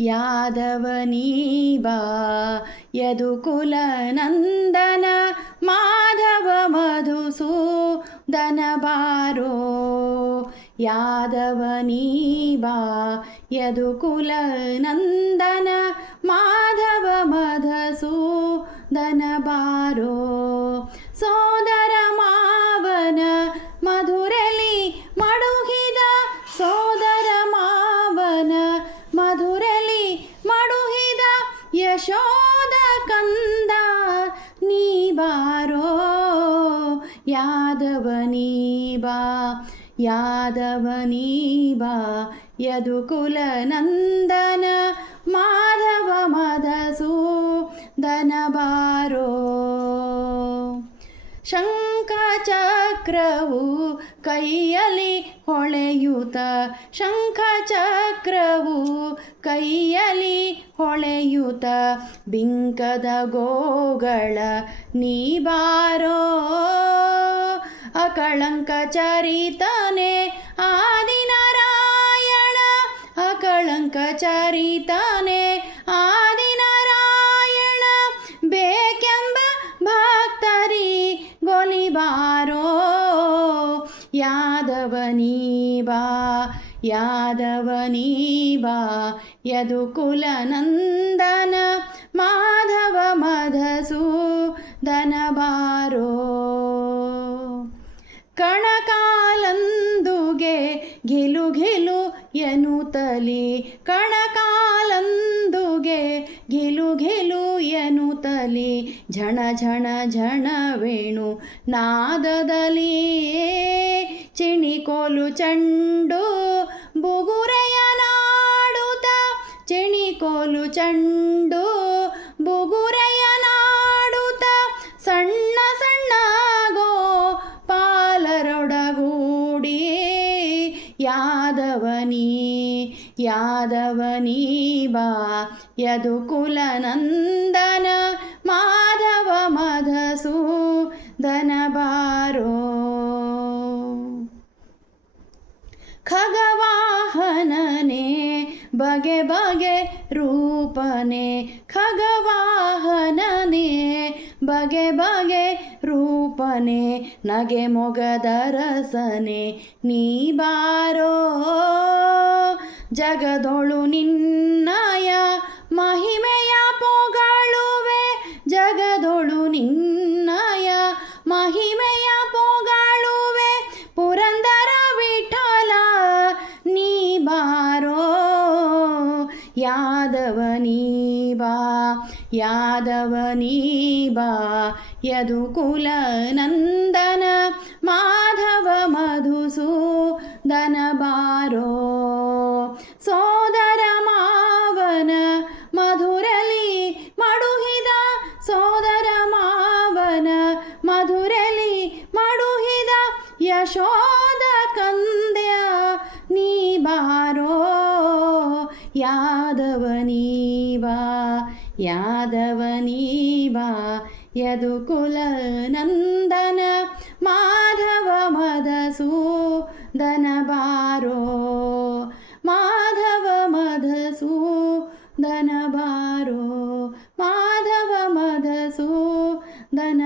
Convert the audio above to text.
ಯಾದವನೀಬಾ ಯದುಕುಲ ನಂದನ ಮಾಧವ ಮಧುಸೂದನ ಬಾರೋ. ಯಾದವನೀಬಾ ಯದುಕುಲ ನಂದನ ಮಾಧವ ಮಧುಸೂದನ ಬಾರೋ. ಸೋದರ ಮಾವನ ಮಧುರಲಿ ಮಡುಹಿದ ಸೋದರ ಮಾವನ ಮಧುರಲಿ ಮಡುಹಿದ ಯಶೋದ ಕಂದ ನೀ ಬಾರೋ. ಯಾದವನೀಬಾ ಯಾದವನೀಬಾ ಯದುಕುಲ ನಂದನ ಮಾಧವ ಮಧುಸೂದನ ಬಾರೋ. ಶಂಖಚಕ್ರವು ಕೈಯಲ್ಲಿ ಹೊಳೆಯುತ ಶಂಖಚಕ್ರವು ಕೈಯಲ್ಲಿ ಹೊಳೆಯುತ ಬಿಂಕದ ಗೋಗಳ ನೀ ಬಾರೋ. ಅಕಳಂಕ ಚರಿತನೆ ಆದಿನಾರಾಯಣ ಅಕಳಂಕ ಚರಿತನೆ ಆದಿನಾರಾಯಣ ಬೇಕೆಂಬ ಭಕ್ತರಿ ಗೊಲಿಬಾರೋ. ಯಾದವನೀಬಾ ಯಾದವನೀಬಾ ಯದುಕುಲ ನಂದನ ಮಾಧವ ಮಧುಸೂದನ ಬಾರೋ. ಕಣಕಾಲಂದುಗೆ ಘಿಲು ಘಿಲು ಎನ್ನುತ್ತಲಿ ಕಣಕಾಲಂದುಗೆ ಘಿಲು ಘಿಲು ಎನ್ನುತ್ತಲಿ ಝಣ ಝಣ ಝಣ ವೇಣು ನಾದದಲ್ಲಿ ಚಿಣಿಕೋಲು ಚಂಡು ಬುಗುರೆಯ ನಾಡುತ್ತ ಚಿಣಿಕೋಲು ಚಂಡು ಬುಗುರೆಯ ನಾಡುತ್ತ ಸಣ್ಣ ಸಣ್ಣ ಗೋಪಾಲರೊಡಗೂಡಿ ಯಾದವನೀಬಾ ಯದುಕುಲ ನಂದನ ಮಾಧವ ಮಧುಸೂದನ ಬಾರೋ. ಖಗವಾಹನನೆ ಬಗೆ ಬಗೆ ರೂಪನೆ ಖಗವಾಹನನೆ ಬಗೆ ಬಗೆ ರೂಪನೆ ನಗೆ ಮೊಗದ ರಸನೆ ನೀ ಬಾರೋ. ಜಗದೊಳು ನಿನ್ನಯ ಮಹಿಮೆಯ ಪೊಗಳುವೆ ಜಗದೊಳು ನಿನ್ನಯ ಮಹಿಮೆಯ ಪೊಗಳುವೆ ಪುರಂದರ ವಿಠಲ ನೀ ಬಾರೋ. ಯಾದವನೀಬಾ ಯಾದವನೀಬಾ ಯದುಕುಲ ನಂದನ ಮಾಧವ ಮಧುಸೂದನ ಬಾರೋ. ಸೋದರ ಮಾವನ ಮಧುರಲಿ ಮಡುಹಿದ ಸೋದರ ಮಾವನ ಮಧುರಲಿ ಮಡುಹಿದ ಯಶೋದ ಕಂದ್ಯ ನೀ ಬಾರೋ. ಯಾದವನೀಬಾ ಯಾದವನೀಬಾ ಯದುಕುಲ ನಂದನ ಮಾಧವ ಮಧುಸೂದನ ಬಾರೋ. ಮಾಧವ ಮಧುಸೂದನ ಬಾರೋ ಮಾಧವ ಮಧುಸೂದನ